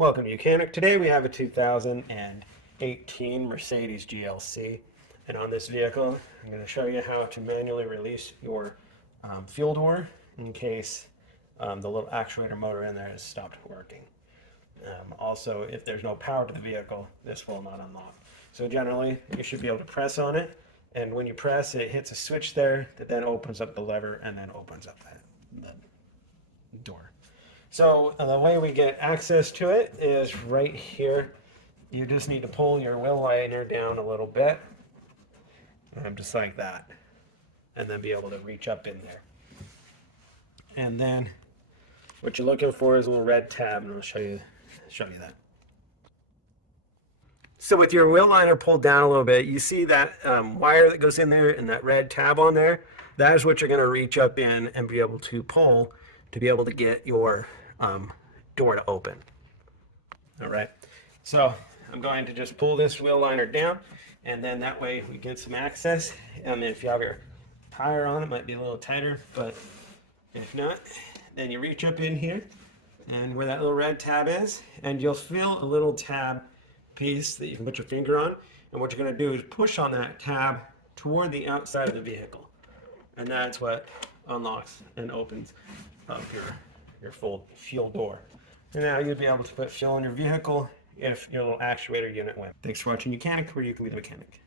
Welcome to YOUCANIC. Today we have a 2018 Mercedes GLC, and on this vehicle I'm going to show you how to manually release your fuel door in case the little actuator motor in there has stopped working. Also, if there's no power to the vehicle, this will not unlock. So generally you should be able to press on it, and when you press it hits a switch there that then opens up the lever and then opens up the door. So the way we get access to it is right here. You just need to pull your wheel liner down a little bit, just like that, and then be able to reach up in there. And then what you're looking for is a little red tab, and I'll show you that. So with your wheel liner pulled down a little bit, you see that wire that goes in there and that red tab on there. That is what you're going to reach up in and be able to pull to be able to get your door to open. All right, so I'm going to just pull this wheel liner down, and then that way we get some access. And if you have your tire on, it might be a little tighter, but if not, then you reach up in here and where that little red tab is, and you'll feel a little tab piece that you can put your finger on. And what you're going to do is push on that tab toward the outside of the vehicle, and that's what unlocks and opens up your full fuel door. And now you'll be able to put fuel in your vehicle if your little actuator unit went. Thanks for watching YOUCANIC, where you can be the mechanic.